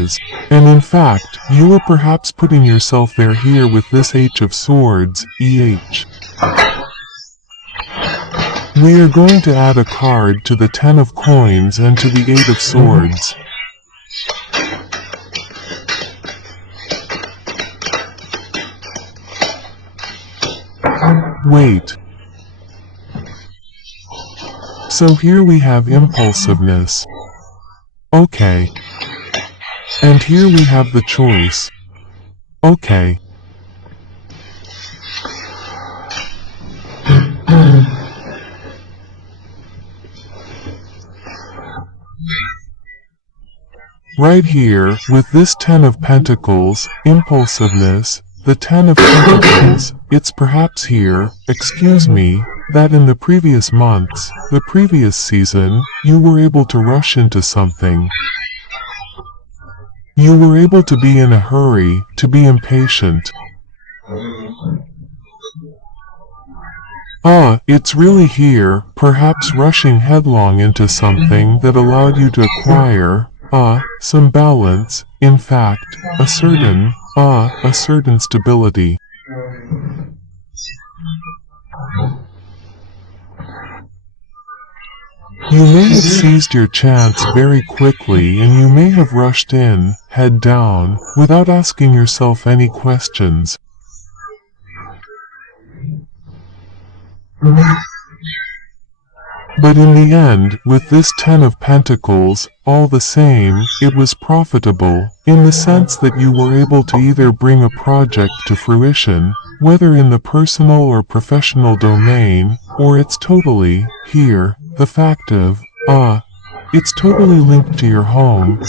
is. And in fact, you are perhaps putting yourself there here with this H of Swords, EH. We are going to add a card to the 10 of Coins and to the 8 of Swords. Wait. So here we have impulsiveness. Okay. And here we have the choice. Okay. Right here, with this 10 of Pentacles, impulsiveness, the 10 of Pentacles, it's perhaps here, excuse me, that in the previous months, the previous season, you were able to rush into something. You were able to be in a hurry, to be impatient. It's really here, perhaps rushing headlong into something that allowed you to acquire, some balance, in fact, a certain stability. You may have seized your chance very quickly and you may have rushed in, head down, without asking yourself any questions. But in the end, with this 10 of Pentacles, all the same, it was profitable, in the sense that you were able to either bring a project to fruition, whether in the personal or professional domain, or it's totally, here, the fact of, it's totally linked to your home,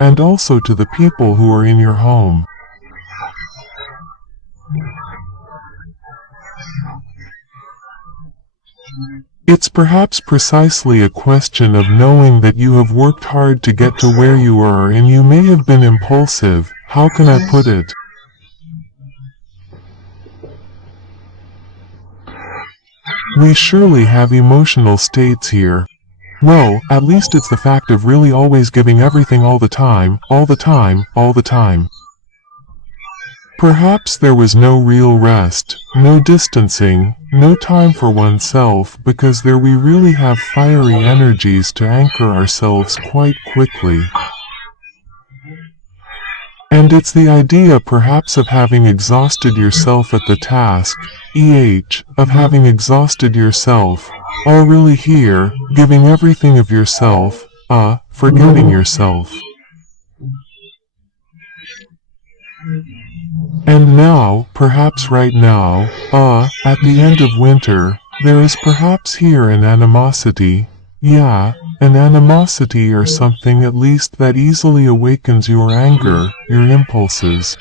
and also to the people who are in your home. It's perhaps precisely a question of knowing that you have worked hard to get to where you are and you may have been impulsive, how can I put it? We surely have emotional states here. Well, at least it's the fact of really always giving everything all the time. Perhaps there was no real rest, no distancing, no time for oneself because there we really have fiery energies to anchor ourselves quite quickly. And it's the idea perhaps of having exhausted yourself at the task, of having exhausted yourself, all really here, giving everything of yourself, forgetting yourself. And now, perhaps right now, at the end of winter, there is perhaps here an animosity, an animosity or something at least that easily awakens your anger, your impulses.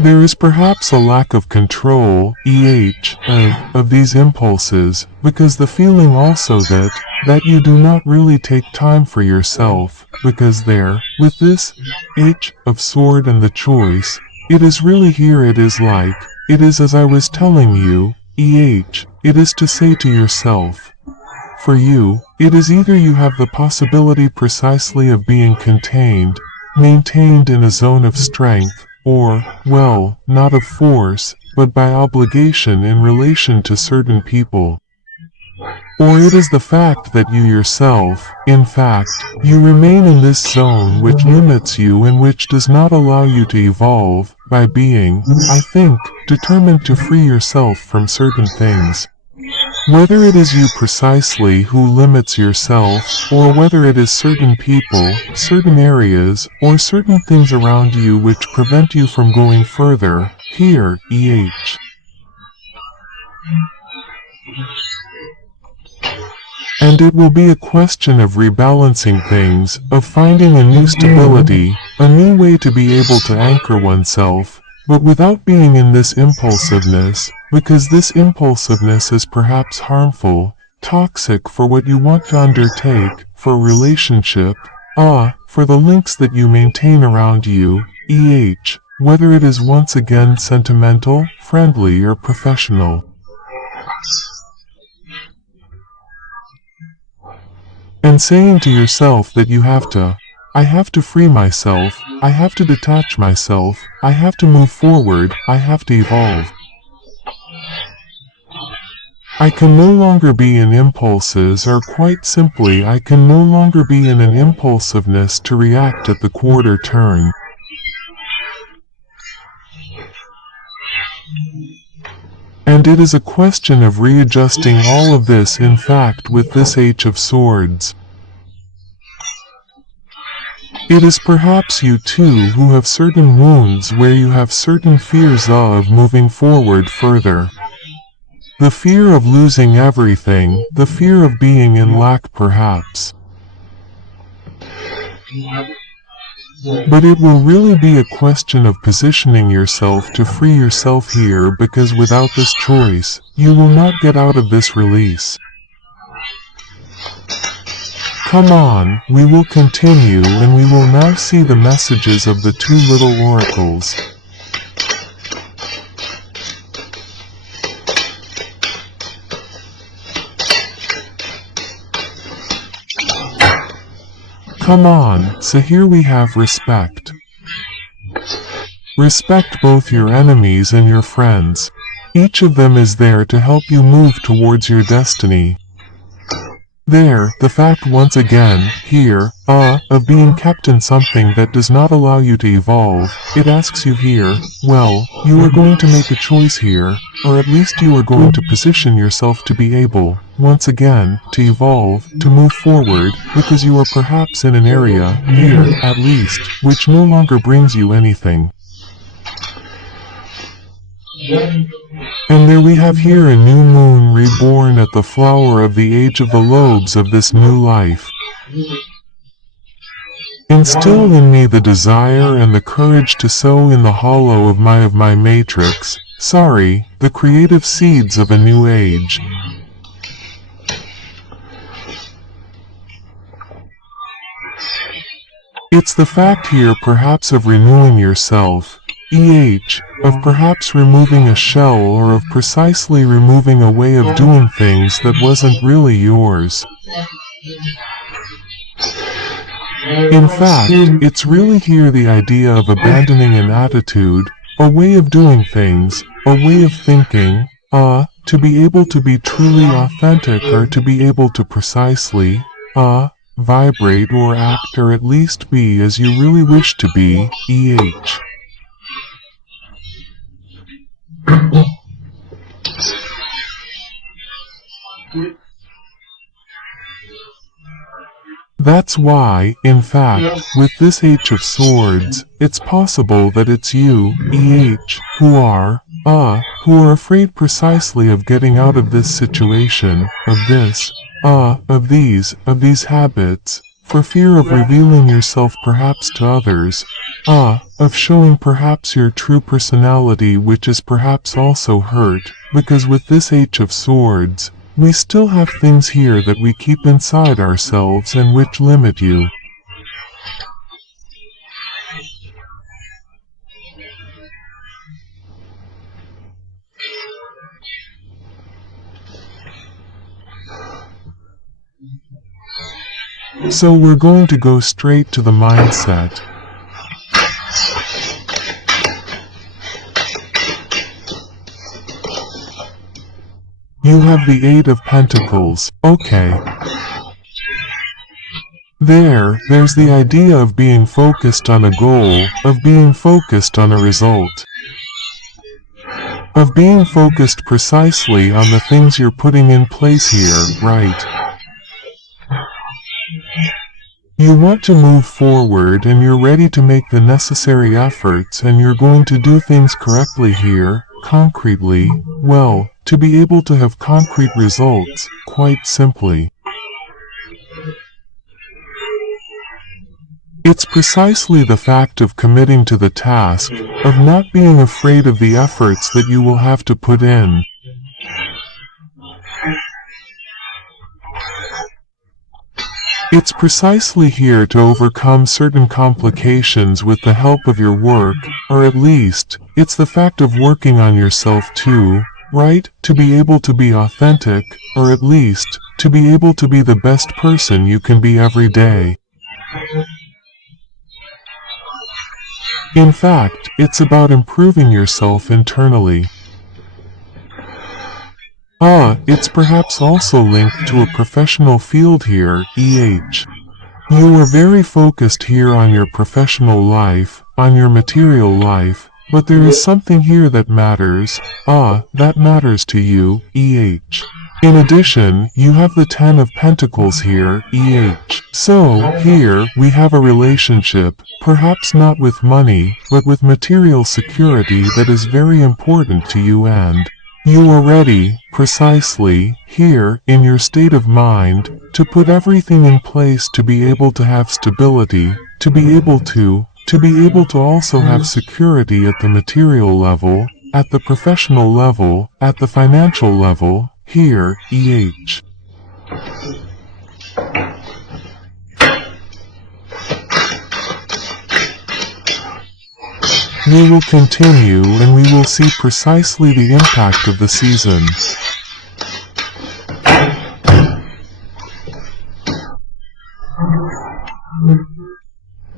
There is perhaps a lack of control, of these impulses, because the feeling also that you do not really take time for yourself, because there, with this H of Sword and the choice, it is really here it is as I was telling you, it is to say to yourself. For you, it is either you have the possibility precisely of being contained, maintained in a zone of strength, or, well, not of force, but by obligation in relation to certain people. Or it is the fact that you yourself, in fact, you remain in this zone which limits you and which does not allow you to evolve, by being, I think, determined to free yourself from certain things. Whether it is you precisely who limits yourself, or whether it is certain people, certain areas, or certain things around you which prevent you from going further, here, And it will be a question of rebalancing things, of finding a new stability, a new way to be able to anchor oneself, but without being in this impulsiveness, because this impulsiveness is perhaps harmful, toxic for what you want to undertake, for a relationship, for the links that you maintain around you, whether it is once again sentimental, friendly or professional. and saying to yourself that I have to free myself, I have to detach myself, I have to move forward, I have to evolve. I can no longer be in impulses, or quite simply I can no longer be in an impulsiveness to react at the quarter turn. And it is a question of readjusting all of this, in fact, with this H of Swords. It is perhaps you too who have certain wounds where you have certain fears of moving forward further. The fear of losing everything, the fear of being in lack perhaps. But it will really be a question of positioning yourself to free yourself here, because without this choice, you will not get out of this release. Come on, we will continue, and we will now see the messages of the two little oracles. Come on, so here we have respect. Respect both your enemies and your friends. Each of them is there to help you move towards your destiny. There, the fact once again, here, of being kept in something that does not allow you to evolve, it asks you here, well, you are going to make a choice here, or at least you are going to position yourself to be able, once again, to evolve, to move forward, because you are perhaps in an area, here, at least, which no longer brings you anything. And there we have here a new moon reborn at the flower of the age of the lobes of this new life. Instill in me the desire and the courage to sow in the hollow of my matrix, the creative seeds of a new age. It's the fact here perhaps of renewing yourself, of perhaps removing a shell, or of precisely removing a way of doing things that wasn't really yours. In fact, it's really here the idea of abandoning an attitude, a way of doing things, a way of thinking, to be able to be truly authentic, or to be able to precisely, vibrate or act, or at least be as you really wish to be, That's why, in fact, with this H of Swords, it's possible that it's you, who are afraid precisely of getting out of this situation, of this, of these habits, for fear of revealing yourself perhaps to others, of showing perhaps your true personality, which is perhaps also hurt, because with this H of Swords, we still have things here that we keep inside ourselves and which limit you. So we're going to go straight to the mindset. You have the Eight of Pentacles, okay. There's the idea of being focused on a goal, of being focused on a result. Of being focused precisely on the things you're putting in place here, right? You want to move forward and you're ready to make the necessary efforts, and you're going to do things correctly here, concretely, well, to be able to have concrete results, quite simply. It's precisely the fact of committing to the task, of not being afraid of the efforts that you will have to put in. It's precisely here to overcome certain complications with the help of your work, or at least, it's the fact of working on yourself too, right? To be able to be authentic, or at least, to be able to be the best person you can be every day. In fact, it's about improving yourself internally. It's perhaps also linked to a professional field here, EH. You are very focused here on your professional life, on your material life, but there is something here that matters, that matters to you, EH. In addition, you have the Ten of Pentacles here, EH. So, here, we have a relationship, perhaps not with money, but with material security that is very important to you, and you are ready, precisely, here, in your state of mind, to put everything in place to be able to have stability, to be able to also have security at the material level, at the professional level, at the financial level, here, EH. We will continue and we will see precisely the impact of the season.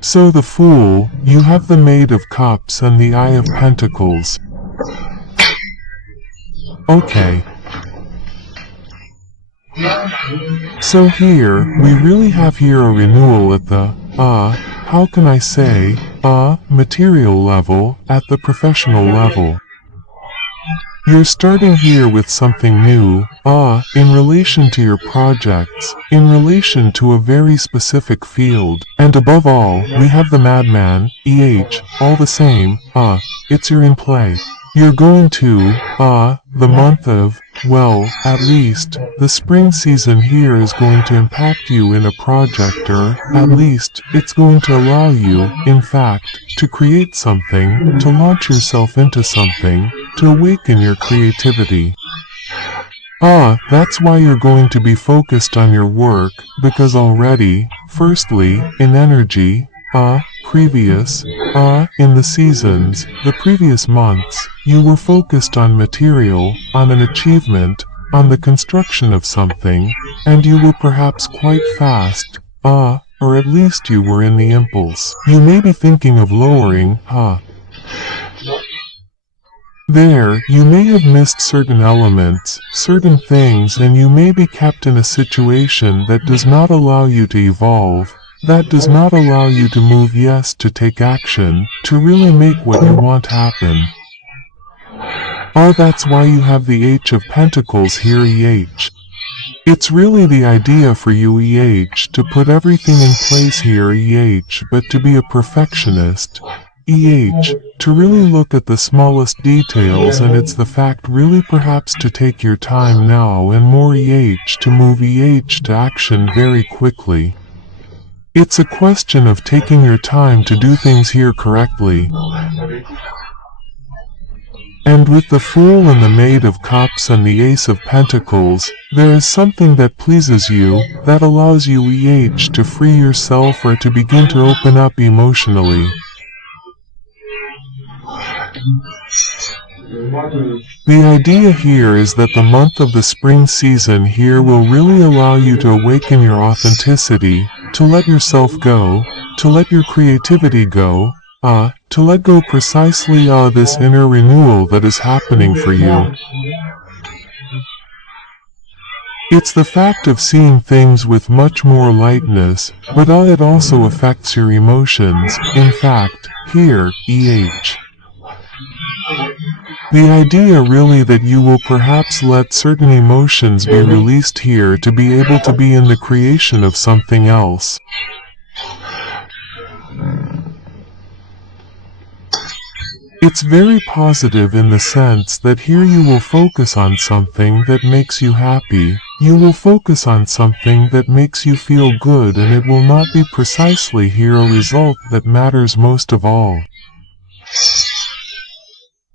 So the Fool, you have the Maid of Cups and the Eye of Pentacles. Okay. So here, we really have here a renewal at the, how can I say, material level, at the professional level. You're starting here with something new, in relation to your projects, in relation to a very specific field, and above all, we have the Madman, EH, all the same, it's you're in play. You're going to, the month of, well, at least, the spring season here is going to impact you in a project, or, at least, it's going to allow you, in fact, to create something, to launch yourself into something, to awaken your creativity. That's why you're going to be focused on your work, because already, firstly, in energy, previous, in the seasons, the previous months, you were focused on material, on an achievement, on the construction of something, and you were perhaps quite fast, or at least you were in the impulse. You may be thinking of lowering, There, you may have missed certain elements, certain things, and you may be kept in a situation that does not allow you to evolve, that does not allow you to move, yes, to take action, to really make what you want happen. That's why you have the H of Pentacles here, EH. It's really the idea for you, EH, to put everything in place here, EH, but to be a perfectionist, EH, to really look at the smallest details, and it's the fact really perhaps to take your time now and more, EH, to move, EH, to action very quickly. It's a question of taking your time to do things here correctly. And with the Fool and the Maid of Cups and the Ace of Pentacles, there is something that pleases you, that allows you, EH, to free yourself or to begin to open up emotionally. The idea here is that the month of the spring season here will really allow you to awaken your authenticity, to let yourself go, to let your creativity go, to let go precisely this inner renewal that is happening for you. It's the fact of seeing things with much more lightness, but it also affects your emotions, in fact, here, EH. The idea really that you will perhaps let certain emotions be released here to be able to be in the creation of something else. It's very positive in the sense that here you will focus on something that makes you happy, you will focus on something that makes you feel good, and it will not be precisely here a result that matters most of all.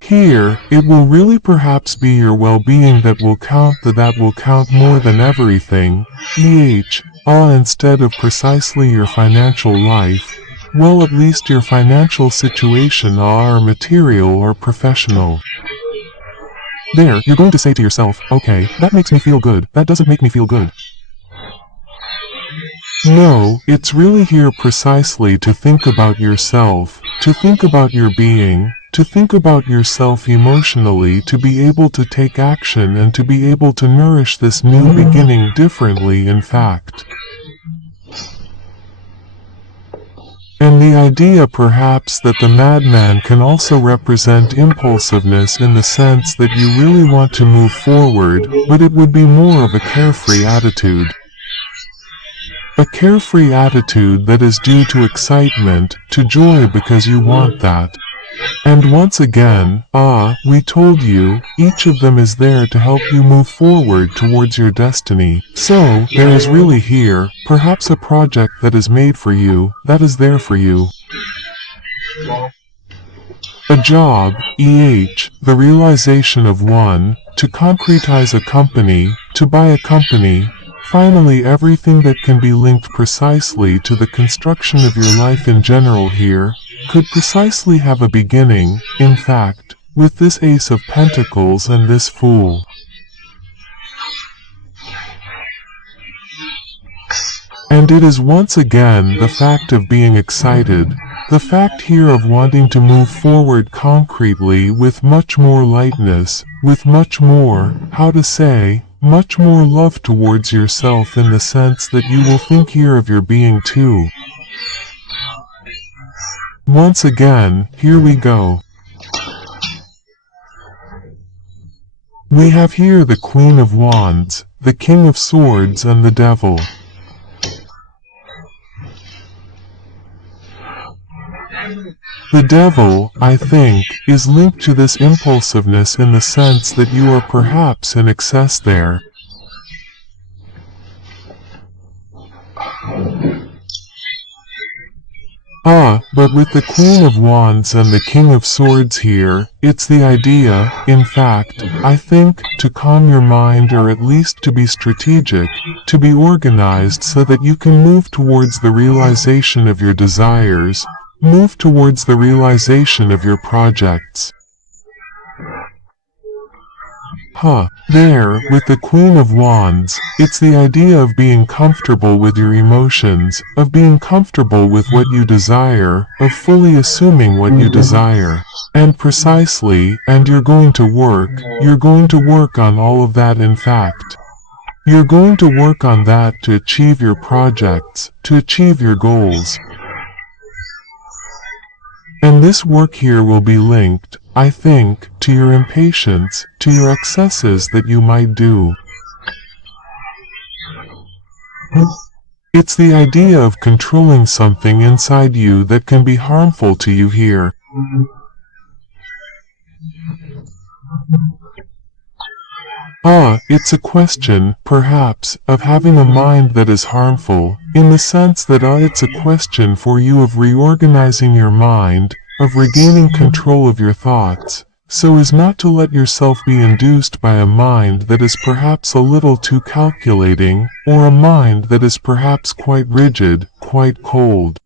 Here, it will really perhaps be your well-being that will count more than everything, EH, instead of precisely your financial life, well, at least your financial situation or material or professional. There, you're going to say to yourself, okay, that makes me feel good, that doesn't make me feel good. No, it's really here precisely to think about yourself, to think about your being, to think about yourself emotionally, to be able to take action and to be able to nourish this new beginning differently, in fact. And the idea perhaps that the madman can also represent impulsiveness in the sense that you really want to move forward, but it would be more of a carefree attitude. A carefree attitude that is due to excitement, to joy because you want that. And once again, we told you, each of them is there to help you move forward towards your destiny. So, there is really here, perhaps a project that is made for you, that is there for you. A job, the realization of one, to concretize a company, to buy a company, finally everything that can be linked precisely to the construction of your life in general here, could precisely have a beginning, in fact, with this Ace of Pentacles and this Fool. And it is once again the fact of being excited, the fact here of wanting to move forward concretely with much more lightness, with much more, much more love towards yourself in the sense that you will think here of your being too. Once again, here we go. We have here the Queen of Wands, the King of Swords and the Devil. The Devil, I think, is linked to this impulsiveness in the sense that you are perhaps in excess there. But with the Queen of Wands and the King of Swords here, it's the idea, in fact, I think, to calm your mind or at least to be strategic, to be organized so that you can move towards the realization of your desires, move towards the realization of your projects. There, with the Queen of Wands, it's the idea of being comfortable with your emotions, of being comfortable with what you desire, of fully assuming what you desire. And precisely, and you're going to work on all of that in fact. You're going to work on that to achieve your projects, to achieve your goals. And this work here will be linked, I think, to your impatience, to your excesses that you might do. It's the idea of controlling something inside you that can be harmful to you here. It's a question, perhaps, of having a mind that is harmful, in the sense that it's a question for you of reorganizing your mind, of regaining control of your thoughts, so as not to let yourself be induced by a mind that is perhaps a little too calculating, or a mind that is perhaps quite rigid, quite cold.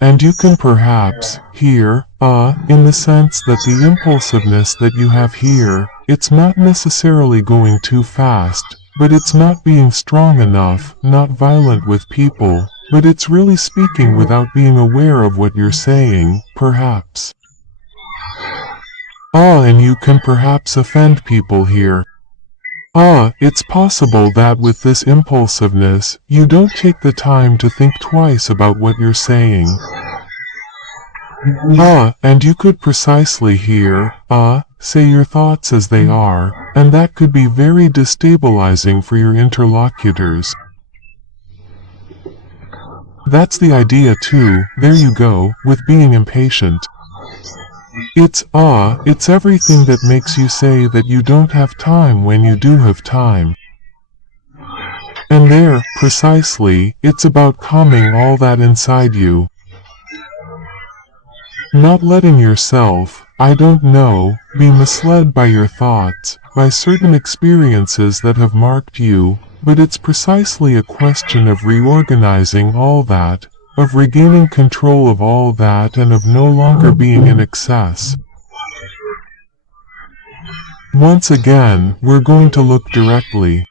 And you can perhaps, here, in the sense that the impulsiveness that you have here, it's not necessarily going too fast, but it's not being strong enough, not violent with people, but it's really speaking without being aware of what you're saying, perhaps. And you can perhaps offend people here. It's possible that with this impulsiveness, you don't take the time to think twice about what you're saying. And you could precisely here, say your thoughts as they are, and that could be very destabilizing for your interlocutors. That's the idea too, there you go, with being impatient. It's everything that makes you say that you don't have time when you do have time. And there, precisely, it's about calming all that inside you. Not letting yourself, I don't know, be misled by your thoughts, by certain experiences that have marked you, but it's precisely a question of reorganizing all that, of regaining control of all that and of no longer being in excess. Once again, we're going to look directly.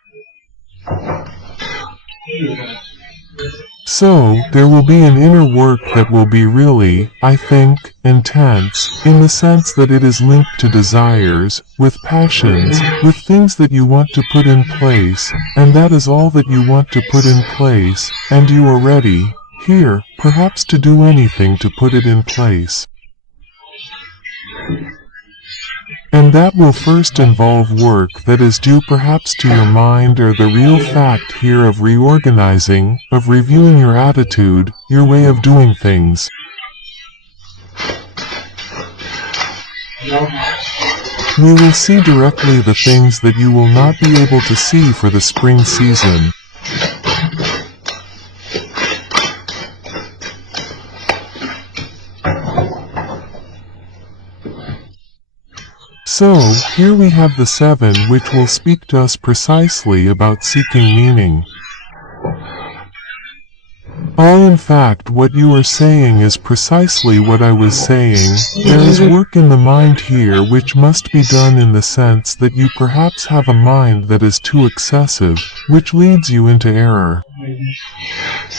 So, there will be an inner work that will be really, I think, intense, in the sense that it is linked to desires, with passions, with things that you want to put in place, and that is all that you want to put in place, and you are ready, here, perhaps to do anything to put it in place. And that will first involve work that is due perhaps to your mind or the real fact here of reorganizing, of reviewing your attitude, your way of doing things. We will see directly the things that you will not be able to see for the spring season. So, here we have the 7 which will speak to us precisely about seeking meaning. In fact, what you are saying is precisely what I was saying. There is work in the mind here which must be done in the sense that you perhaps have a mind that is too excessive, which leads you into error.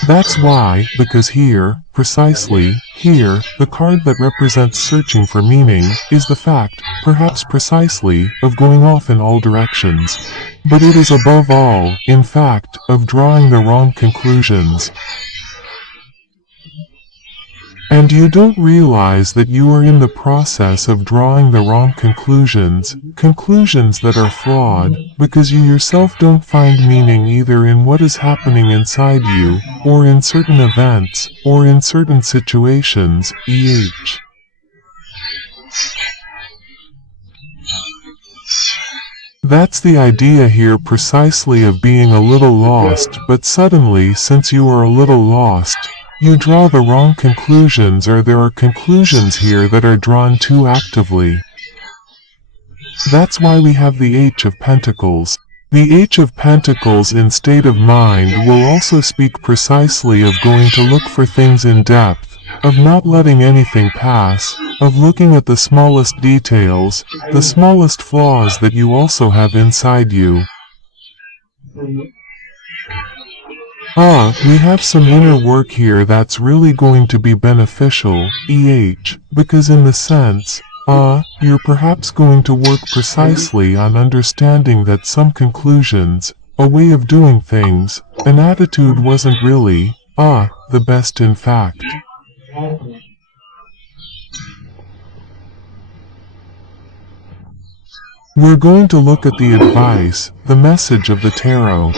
That's why, because here, precisely, here, the card that represents searching for meaning, is the fact, perhaps precisely, of going off in all directions. But it is above all, in fact, of drawing the wrong conclusions. And you don't realize that you are in the process of drawing the wrong conclusions, conclusions that are flawed, because you yourself don't find meaning either in what is happening inside you, or in certain events, or in certain situations, e.h. That's the idea here precisely of being a little lost, but suddenly, since you are a little lost, you draw the wrong conclusions, or there are conclusions here that are drawn too actively. That's why we have the H of Pentacles. The H of Pentacles in state of mind will also speak precisely of going to look for things in depth, of not letting anything pass, of looking at the smallest details, the smallest flaws that you also have inside you. We have some inner work here that's really going to be beneficial, e.h., because in the sense, you're perhaps going to work precisely on understanding that some conclusions, a way of doing things, an attitude wasn't really, the best in fact. We're going to look at the advice, the message of the tarot.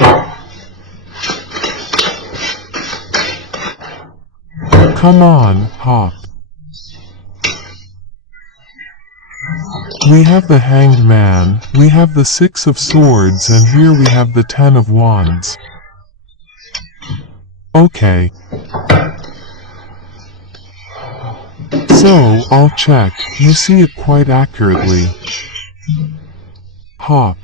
Come on, hop. We have the Hanged Man, we have the 6 of Swords, and here we have the 10 of Wands. Okay. So, I'll check, you see it quite accurately. Hop.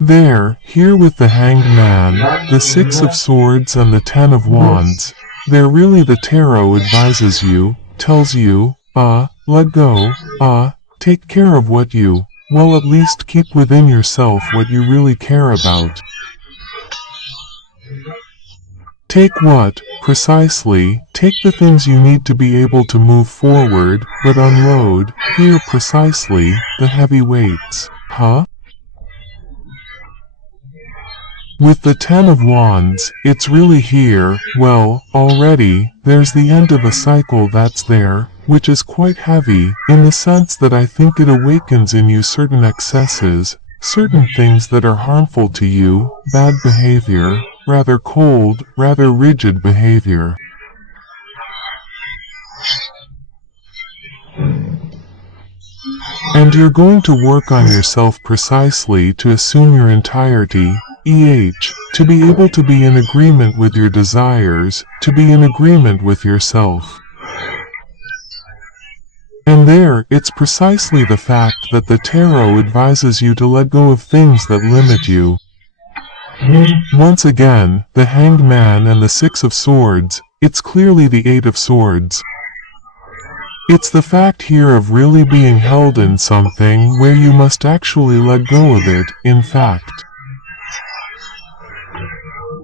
There, here with the Hanged Man, the 6 of Swords and the 10 of Wands, there really the tarot advises you, tells you, let go, take care of what you, well, at least keep within yourself what you really care about. Take what, precisely, take the things you need to be able to move forward, but unload, here precisely, the heavy weights, With the 10 of Wands, it's really here, well, already, there's the end of a cycle that's there, which is quite heavy, in the sense that I think it awakens in you certain excesses, certain things that are harmful to you, bad behavior, rather cold, rather rigid behavior. And you're going to work on yourself precisely to assume your entirety, to be able to be in agreement with your desires, to be in agreement with yourself. And there, it's precisely the fact that the tarot advises you to let go of things that limit you. Once again, the Hanged Man and the Six of Swords, it's clearly the Eight of Swords. It's the fact here of really being held in something where you must actually let go of it, in fact.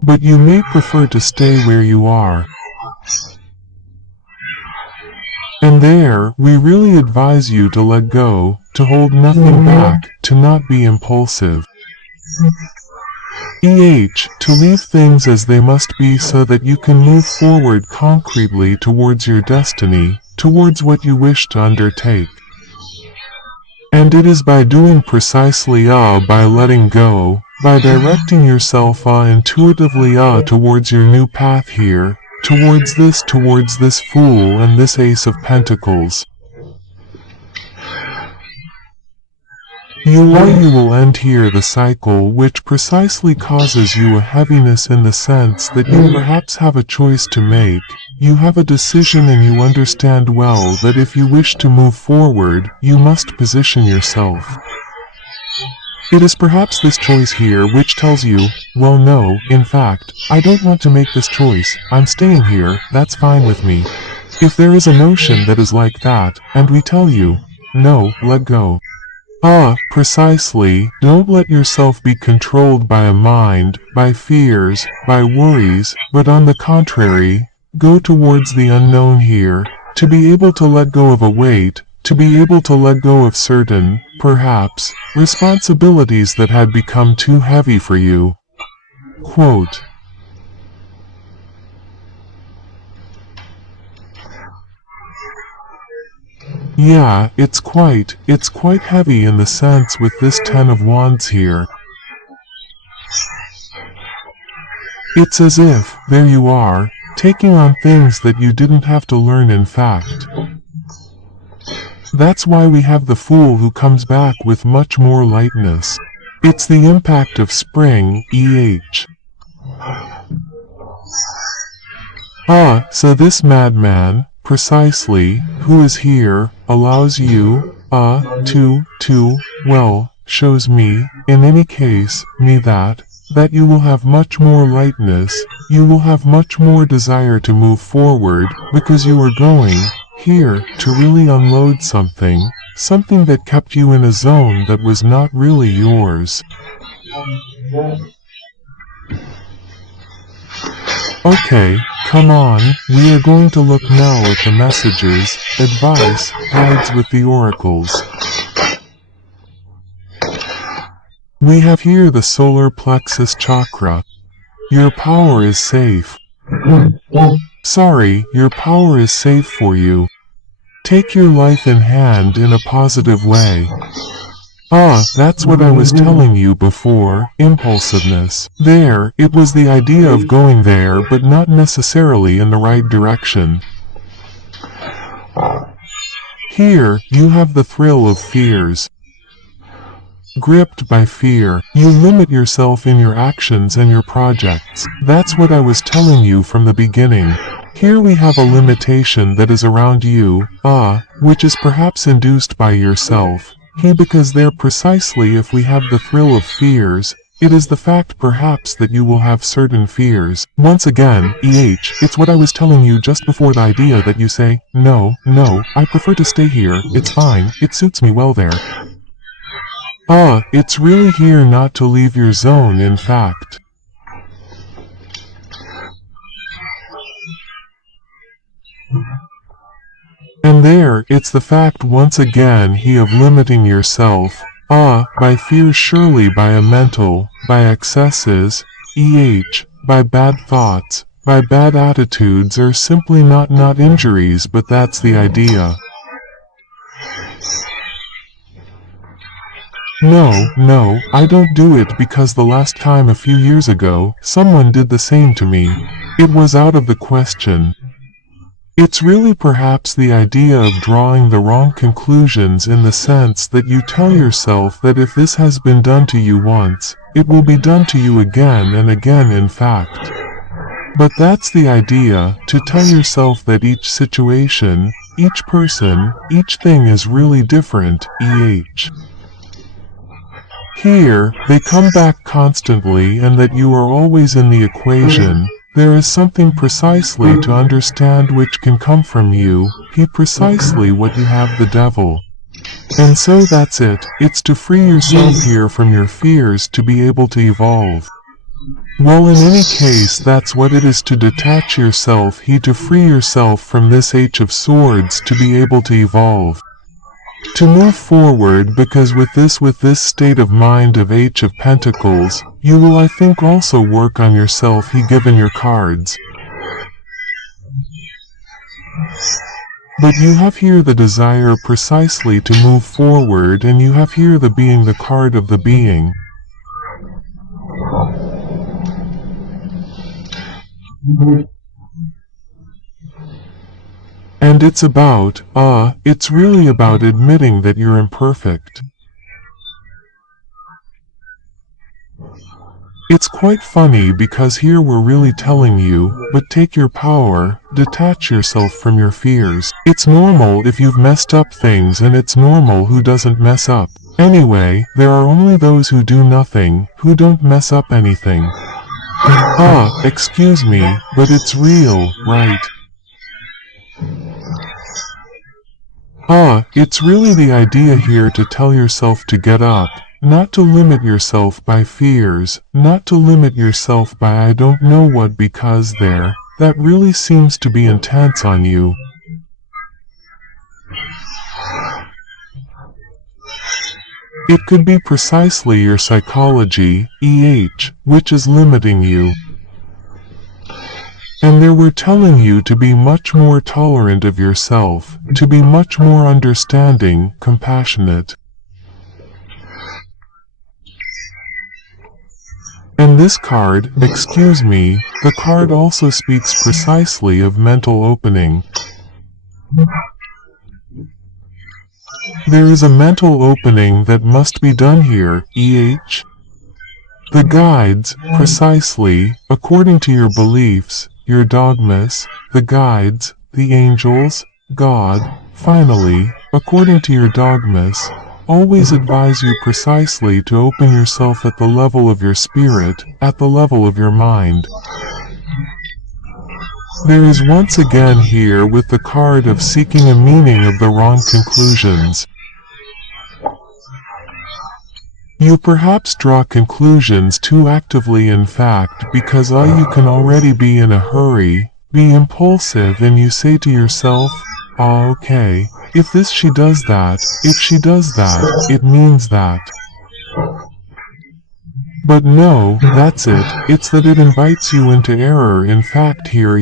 But you may prefer to stay where you are. And there, we really advise you to let go, to hold nothing back, to not be impulsive. To leave things as they must be so that you can move forward concretely towards your destiny, towards what you wish to undertake. And it is by doing precisely by letting go, by directing yourself intuitively towards your new path here, towards this Fool and this Ace of Pentacles. You will end here the cycle which precisely causes you a heaviness in the sense that you perhaps have a choice to make, you have a decision and you understand well that if you wish to move forward, you must position yourself. It is perhaps this choice here which tells you, well no, in fact, I don't want to make this choice, I'm staying here, that's fine with me. If there is a notion that is like that, and we tell you, no, let go. Precisely, don't let yourself be controlled by a mind, by fears, by worries, but on the contrary, go towards the unknown here, to be able to let go of a weight, to be able to let go of certain, perhaps, responsibilities that had become too heavy for you. Quote, yeah, it's quite heavy in the sense with this Ten of Wands here. It's as if, there you are, taking on things that you didn't have to learn in fact. That's why we have the Fool who comes back with much more lightness. It's the impact of spring, So this madman, precisely, who is here, allows you, shows me, in any case, that you will have much more lightness, you will have much more desire to move forward, because you are going, here, to really unload something that kept you in a zone that was not really yours. Okay, come on, we are going to look now at the messages, advice, guides with the oracles. We have here the solar plexus chakra. Your power is safe. Sorry, your power is safe for you. Take your life in hand in a positive way. That's what I was telling you before, impulsiveness. There, it was the idea of going there but not necessarily in the right direction. Here, you have the thrill of fears. Gripped by fear, you limit yourself in your actions and your projects. That's what I was telling you from the beginning. Here we have a limitation that is around you, which is perhaps induced by yourself. Because there precisely if we have the thrill of fears, it is the fact perhaps that you will have certain fears. Once again, it's what I was telling you just before the idea that you say, no, I prefer to stay here, it's fine, it suits me well there. It's really here not to leave your zone in fact. And there, it's the fact once again of limiting yourself, by fear surely by a mental, by excesses, by bad thoughts, by bad attitudes or simply not injuries but that's the idea. No, I don't do it because the last time a few years ago, someone did the same to me. It was out of the question. It's really perhaps the idea of drawing the wrong conclusions in the sense that you tell yourself that if this has been done to you once, it will be done to you again and again in fact. But that's the idea, to tell yourself that each situation, each person, each thing is really different, Here, they come back constantly and that you are always in the equation. There is something precisely to understand which can come from you, precisely what you have the devil. And so that's it, it's to free yourself here from your fears to be able to evolve. Well, in any case, that's what it is to detach yourself, to free yourself from this H of Swords to be able to evolve. To move forward, because with this state of mind of H of Pentacles, you will I think also work on yourself given your cards. But you have here the desire precisely to move forward, and you have here the being, the card of the being. And it's about, it's really about admitting that you're imperfect. It's quite funny because here we're really telling you, but take your power, detach yourself from your fears. It's normal if you've messed up things, and it's normal who doesn't mess up. Anyway, there are only those who do nothing, who don't mess up anything. Excuse me, but it's real, right? It's really the idea here to tell yourself to get up, not to limit yourself by fears, not to limit yourself by I don't know what, because that really seems to be intense on you. It could be precisely your psychology, which is limiting you. And they were telling you to be much more tolerant of yourself, to be much more understanding, compassionate. And this card, excuse me, the card also speaks precisely of mental opening. There is a mental opening that must be done here, The guides, precisely, according to your beliefs, your dogmas, the guides, the angels, God, finally, according to your dogmas, always advise you precisely to open yourself at the level of your spirit, at the level of your mind. There is once again here with the card of seeking a meaning of the wrong conclusions. You perhaps draw conclusions too actively in fact because you can already be in a hurry, be impulsive, and you say to yourself, okay, if she does that, it means that. But no, that's it, it's that it invites you into error in fact here,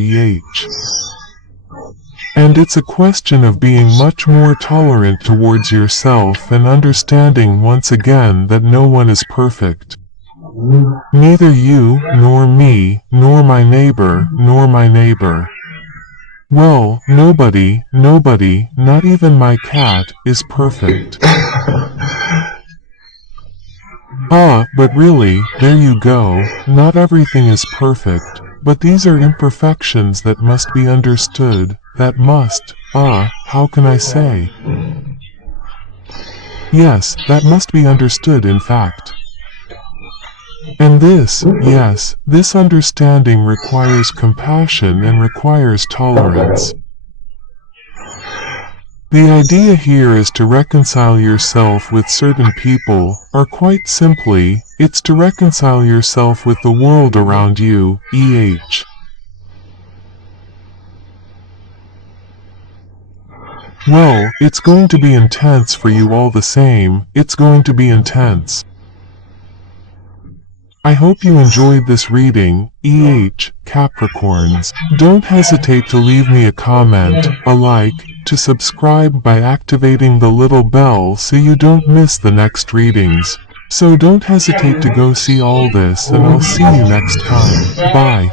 And it's a question of being much more tolerant towards yourself and understanding once again that no one is perfect. Neither you, nor me, nor my neighbor, Well, nobody, not even my cat, is perfect. But really, there you go, not everything is perfect, but these are imperfections that must be understood, how can I say? Yes, that must be understood in fact. And this understanding requires compassion and requires tolerance. The idea here is to reconcile yourself with certain people, or quite simply, it's to reconcile yourself with the world around you, Well, it's going to be intense for you all the same, it's going to be intense. I hope you enjoyed this reading, Capricorns. Don't hesitate to leave me a comment, a like, to subscribe by activating the little bell so you don't miss the next readings. So don't hesitate to go see all this, and I'll see you next time. Bye.